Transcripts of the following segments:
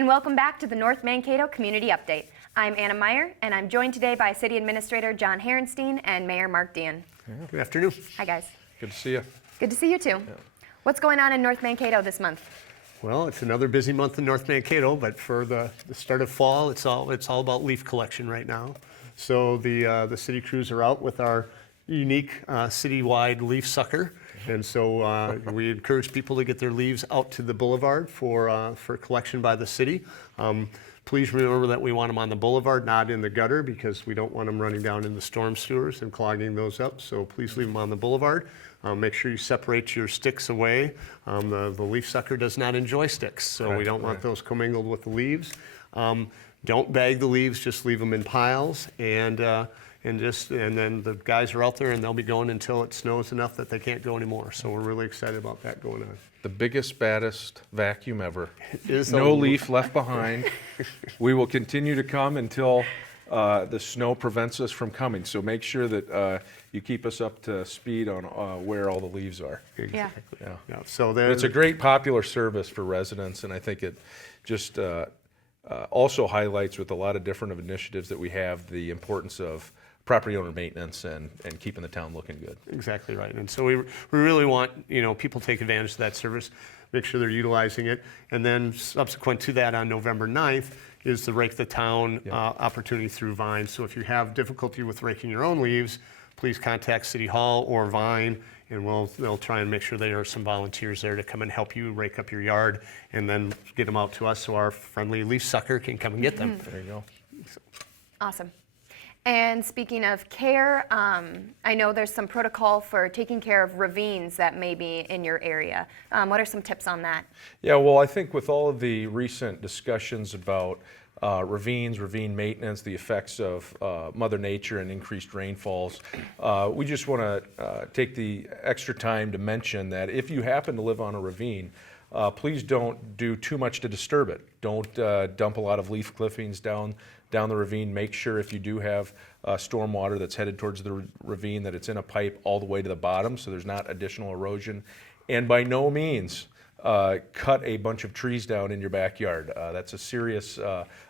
and welcome back to the North Mankato Community Update. I'm Anna Meyer, and I'm joined today by City Administrator John Herenstein and Mayor Mark Dean. Good afternoon. Hi, guys. Good to see you. Good to see you, too. Yeah. What's going on in North Mankato this month? Well, it's another busy month in North Mankato, but for the start of fall, it's all about leaf collection right now. So the city crews are out with our unique citywide leaf sucker. And so we encourage people to get their leaves out to the boulevard for collection by the city. Please remember that we want them on the boulevard, not in the gutter, because we don't want them running down in the storm sewers and clogging those up. So please leave them on the boulevard. Make sure you separate your sticks away. The leaf sucker does not enjoy sticks, so we don't want those commingled with the leaves. Don't bag the leaves, just leave them in piles, and then the guys are out there and they'll be going until it snows enough that they can't go anymore. So we're really excited about that going on. The biggest, baddest vacuum ever. Is no leaf left behind. We will continue to come until the snow prevents us from coming. So make sure that you keep us up to speed on where all the leaves are. Exactly. Yeah. So it's a great popular service for residents, and I think it just also highlights with a lot of different initiatives that we have the importance of property owner maintenance and keeping the town looking good. Exactly right. And so we really want, people take advantage of that service, make sure they're utilizing it. And then subsequent to that on November 9th is the Rake the Town opportunity through Vine. So if you have difficulty with raking your own leaves, please contact City Hall or Vine, and they'll try and make sure there are some volunteers there to come and help you rake up your yard and then get them out to us so our friendly leaf sucker can come and get them. There you go. Awesome. And speaking of care, I know there's some protocol for taking care of ravines that may be in your area. What are some tips on that? Yeah, well, I think with all of the recent discussions about ravines, ravine maintenance, the effects of Mother Nature and increased rainfalls, we just want to take the extra time to mention that if you happen to live on a ravine, please don't do too much to disturb it. Don't dump a lot of leaf clippings down the ravine. Make sure if you do have storm water that's headed towards the ravine that it's in a pipe all the way to the bottom so there's not additional erosion. And by no means cut a bunch of trees down in your backyard. That's a serious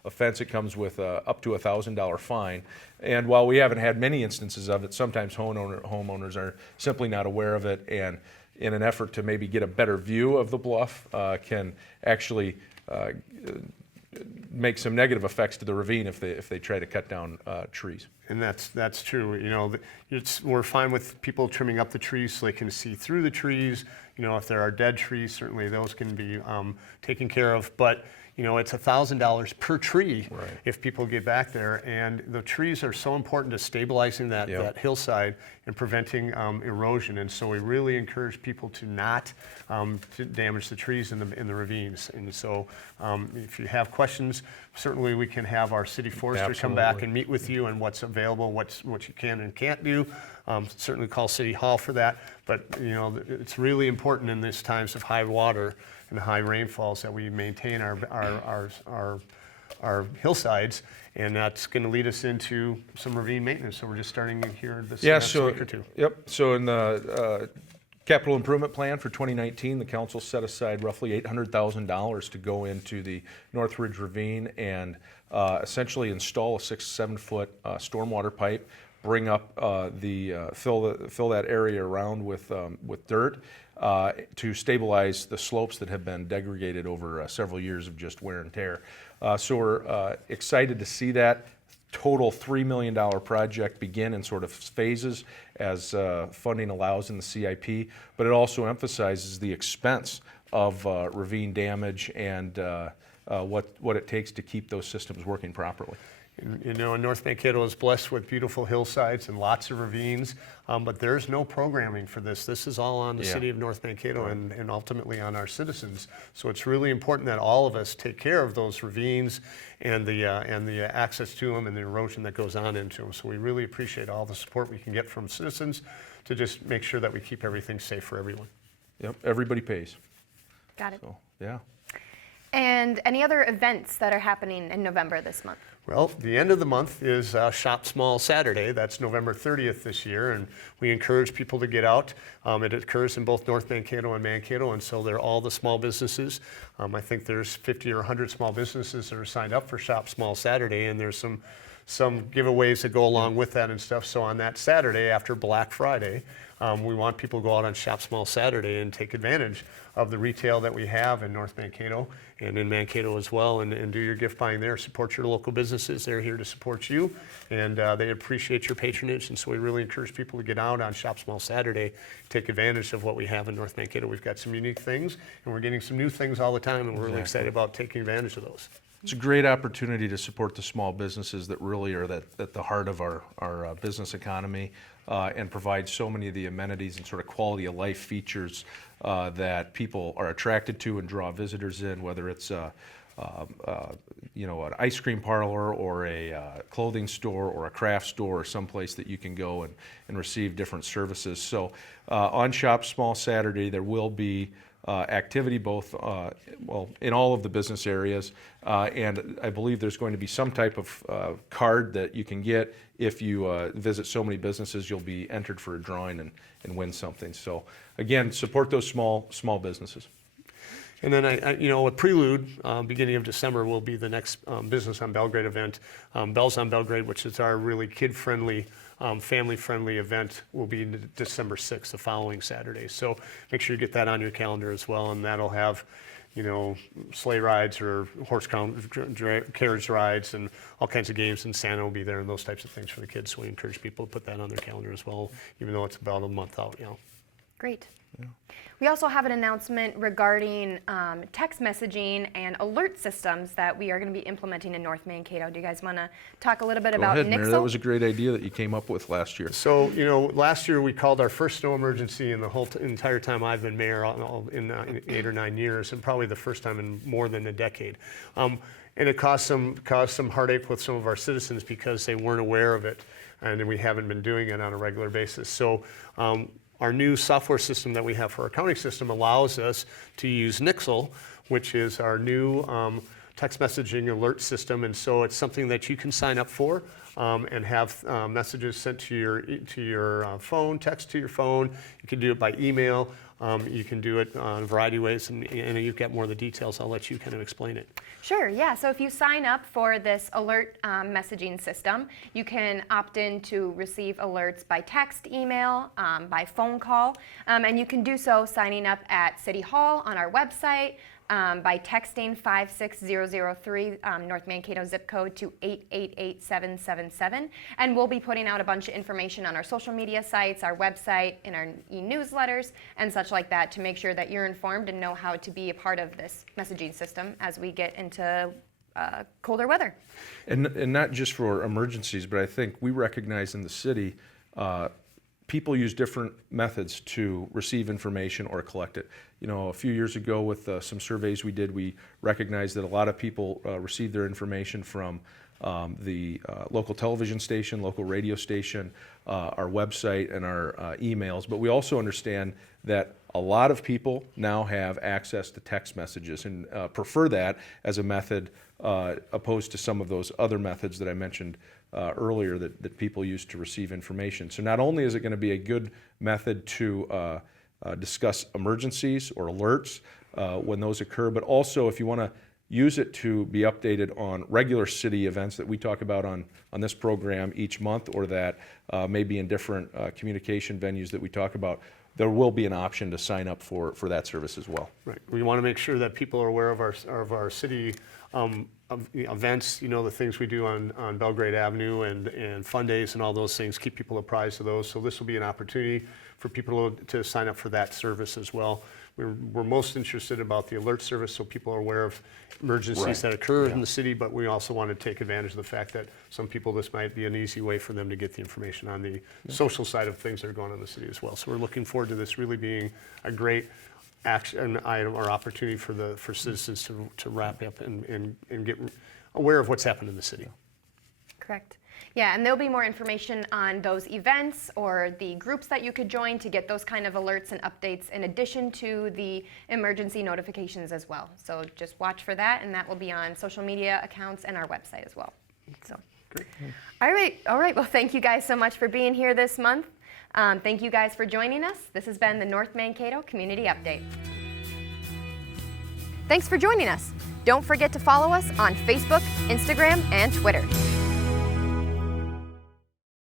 offense. It comes with up to $1,000 fine. And while we haven't had many instances of it, sometimes homeowners are simply not aware of it, and in an effort to maybe get a better view of the bluff, can actually make some negative effects to the ravine if they try to cut down trees. And that's true. We're fine with people trimming up the trees so they can see through the trees. If there are dead trees, certainly those can be taken care of. But it's $1,000 per tree if people get back there. And the trees are so important to stabilizing that hillside and preventing erosion. And so we really encourage people to not to damage the trees in the ravines. And so if you have questions, certainly we can have our city forester come back and meet with you on what's available, what you can and can't do. Certainly call City Hall for that. But it's really important in these times of high water and high rainfalls that we maintain our hillsides, and that's going to lead us into some ravine maintenance. So we're just starting here this next week or two. Yep. So in the capital improvement plan for 2019, the council set aside roughly $800,000 to go into the Northridge Ravine and essentially install a 6-7 foot stormwater pipe, bring up fill that area around with dirt to stabilize the slopes that have been degraded over several years of just wear and tear. So we're excited to see that total $3 million project begin in sort of phases as funding allows in the CIP, but it also emphasizes the expense of ravine damage and what it takes to keep those systems working properly. And North Mankato is blessed with beautiful hillsides and lots of ravines, but there's no programming for this. This is all on the city of North Mankato and ultimately on our citizens. So it's really important that all of us take care of those ravines and the access to them and the erosion that goes on into them. So we really appreciate all the support we can get from citizens to just make sure that we keep everything safe for everyone. Yep, everybody pays. Got it. So, yeah. And any other events that are happening in November this month? Well, the end of the month is Shop Small Saturday. That's November 30th this year, and we encourage people to get out. It occurs in both North Mankato and Mankato, and so they're all the small businesses. I think there's 50 or 100 small businesses that are signed up for Shop Small Saturday, and there's some giveaways that go along with that and stuff. So on that Saturday after Black Friday, we want people to go out on Shop Small Saturday and take advantage of the retail that we have in North Mankato and in Mankato as well, and do your gift buying there. Support your local businesses. They're here to support you, and they appreciate your patronage. And so we really encourage people to get out on Shop Small Saturday, take advantage of what we have in North Mankato. We've got some unique things, and we're getting some new things all the time, and we're really excited about taking advantage of those. It's a great opportunity to support the small businesses that really are at the heart of our business economy and provide so many of the amenities and sort of quality of life features that people are attracted to and draw visitors in, whether it's an ice cream parlor or a clothing store or a craft store or someplace that you can go and receive different services. So on Shop Small Saturday, there will be activity both, in all of the business areas, and I believe there's going to be some type of card that you can get. If you visit so many businesses, you'll be entered for a drawing and win something. So again, support those small businesses. And then, a prelude, beginning of December, will be the next Business on Belgrade event. Bells on Belgrade, which is our really kid-friendly, family-friendly event, will be December 6th, the following Saturday. So make sure you get that on your calendar as well, and that'll have, sleigh rides or horse carriage rides and all kinds of games, and Santa will be there and those types of things for the kids. So we encourage people to put that on their calendar as well, even though it's about a month out. Great. Yeah. We also have an announcement regarding text messaging and alert systems that we are going to be implementing in North Mankato. Do you guys want to talk a little bit about Go ahead, Mayor. Nixle? That was a great idea that you came up with last year. So, last year we called our first snow emergency in the whole entire time I've been mayor, in 8 or 9 years, and probably the first time in more than a decade. And it caused some heartache with some of our citizens because they weren't aware of it, and we haven't been doing it on a regular basis. So. Our new software system that we have for our accounting system allows us to use Nixle, which is our new text messaging alert system. And so it's something that you can sign up for and have messages sent to your phone, text to your phone. You can do it by email. You can do it in a variety of ways, and you've got more of the details. I'll let you kind of explain it. Sure, yeah. So if you sign up for this alert messaging system, you can opt in to receive alerts by text, email, by phone call, and you can do so signing up at City Hall on our website, by texting 56003 North Mankato zip code to 888777. And we'll be putting out a bunch of information on our social media sites, our website, in our e-newsletters, and such like that to make sure that you're informed and know how to be a part of this messaging system as we get into colder weather. And not just for emergencies, but I think we recognize in the city people use different methods to receive information or collect it. A few years ago with some surveys we did, we recognized that a lot of people receive their information from the local television station, local radio station, our website, and our emails. But we also understand that a lot of people now have access to text messages and prefer that as a method opposed to some of those other methods that I mentioned earlier that people use to receive information. So not only is it going to be a good method to discuss emergencies or alerts when those occur, but also if you want to use it to be updated on regular city events that we talk about on this program each month, or that may be in different communication venues that we talk about, there will be an option to sign up for that service as well. Right. We want to make sure that people are aware of our city events, the things we do on Belgrade Avenue and fun days and all those things, keep people apprised of those. So this will be an opportunity for people to sign up for that service as well. We're most interested about the alert service so people are aware of emergencies that occur in the city, but we also want to take advantage of the fact that some people, this might be an easy way for them to get the information on the social side of things that are going on in the city as well. So we're looking forward to this really being a great action item or opportunity for citizens to wrap up and get aware of what's happened in the city. Correct. Yeah, and there'll be more information on those events or the groups that you could join to get those kind of alerts and updates in addition to the emergency notifications as well. So just watch for that, and that will be on social media accounts and our website as well. So, Great. all right. Well, thank you guys so much for being here this month. Thank you guys for joining us. This has been the North Mankato Community Update. Thanks for joining us. Don't forget to follow us on Facebook, Instagram, and Twitter.